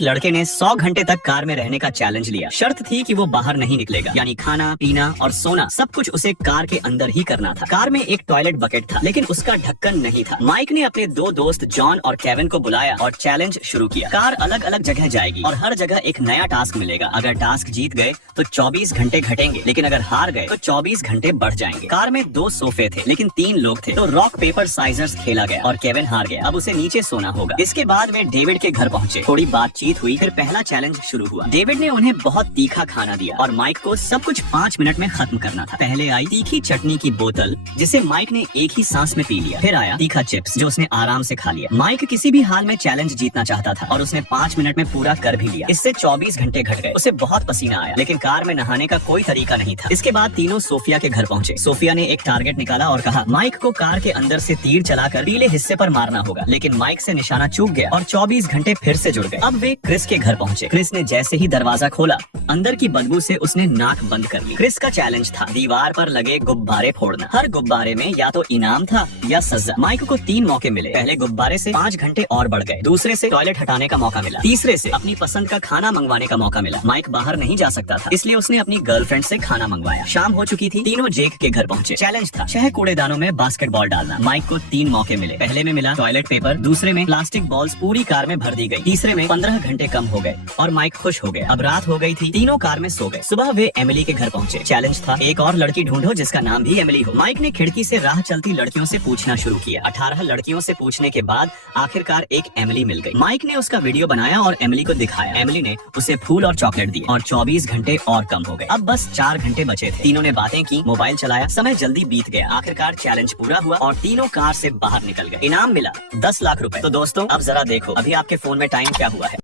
एक लड़के ने 100 घंटे तक कार में रहने का चैलेंज लिया। शर्त थी कि वो बाहर नहीं निकलेगा, यानी खाना पीना और सोना सब कुछ उसे कार के अंदर ही करना था। कार में एक टॉयलेट बकेट था, लेकिन उसका ढक्कन नहीं था। माइक ने अपने दो दोस्त जॉन और केविन को बुलाया और चैलेंज शुरू किया। कार अलग अलग जगह जाएगी और हर जगह एक नया टास्क मिलेगा। अगर टास्क जीत गए तो 24 घंटे घटेंगे, लेकिन अगर हार गए तो 24 घंटे बढ़ जाएंगे। कार में 2 सोफे थे, लेकिन 3 लोग थे, तो रॉक पेपर साइजर्स खेला गया और केविन हार गया। अब उसे नीचे सोना होगा। इसके बाद वे डेविड के घर पहुंचे। थोड़ी बातचीत हुई, फिर पहला चैलेंज शुरू हुआ। डेविड ने उन्हें बहुत तीखा खाना दिया और माइक को सब कुछ 5 मिनट में खत्म करना था। पहले आई तीखी चटनी की बोतल, जिसे माइक ने एक ही सांस में पी लिया। फिर आया तीखा चिप्स, जो उसने आराम से खा लिया। माइक किसी भी हाल में चैलेंज जीतना चाहता था और उसने 5 मिनट में पूरा कर भी लिया। इससे 24 घंटे घट गए। उसे बहुत पसीना आया, लेकिन कार में नहाने का कोई तरीका नहीं था। इसके बाद तीनों सोफिया के घर पहुंचे। सोफिया ने एक टारगेट निकाला और कहा माइक को कार के अंदर से तीर चलाकर पीले हिस्से पर मारना होगा, लेकिन माइक से निशाना चूक गया और 24 घंटे फिर से जुड़ गए। अब वे क्रिस के घर पहुंचे। क्रिस ने जैसे ही दरवाजा खोला, अंदर की बदबू से उसने नाक बंद कर ली। क्रिस का चैलेंज था दीवार पर लगे गुब्बारे फोड़ना। हर गुब्बारे में या तो इनाम था या सजा। माइक को 3 मौके मिले। पहले गुब्बारे से 5 घंटे और बढ़ गए, दूसरे से टॉयलेट हटाने का मौका मिला, तीसरे से अपनी पसंद का खाना मंगवाने का मौका मिला। माइक बाहर नहीं जा सकता था, इसलिए उसने अपनी गर्लफ्रेंड से खाना मंगवाया। शाम हो चुकी थी, तीनों जेक के घर पहुंचे। चैलेंज था 6 कूड़ेदानों में बास्केटबॉल डालना। माइक को 3 मौके मिले। पहले में मिला टॉयलेट पेपर, दूसरे में प्लास्टिक बॉल्स पूरी कार में भर दी गई, तीसरे में 15 घंटे कम हो गए और माइक खुश हो गए। अब रात हो गई थी, तीनों कार में सो गए। सुबह वे एमिली के घर पहुंचे। चैलेंज था एक और लड़की ढूंढो जिसका नाम भी एमिली हो। माइक ने खिड़की से राह चलती लड़कियों से पूछना शुरू किया। 18 लड़कियों से पूछने के बाद आखिरकार एक एमिली मिल गई। माइक ने उसका वीडियो बनाया और एमिली को दिखाया। एमिली ने उसे फूल और चॉकलेट दिए और 24 घंटे और कम हो गए। अब बस 4 घंटे बचे थे। तीनों ने बातें की, मोबाइल चलाया, समय जल्दी बीत गया। आखिरकार चैलेंज पूरा हुआ और तीनों कार से बाहर निकल गए। इनाम मिला 10 लाख रुपए। तो दोस्तों अब जरा देखो अभी आपके फोन में टाइम क्या हुआ है।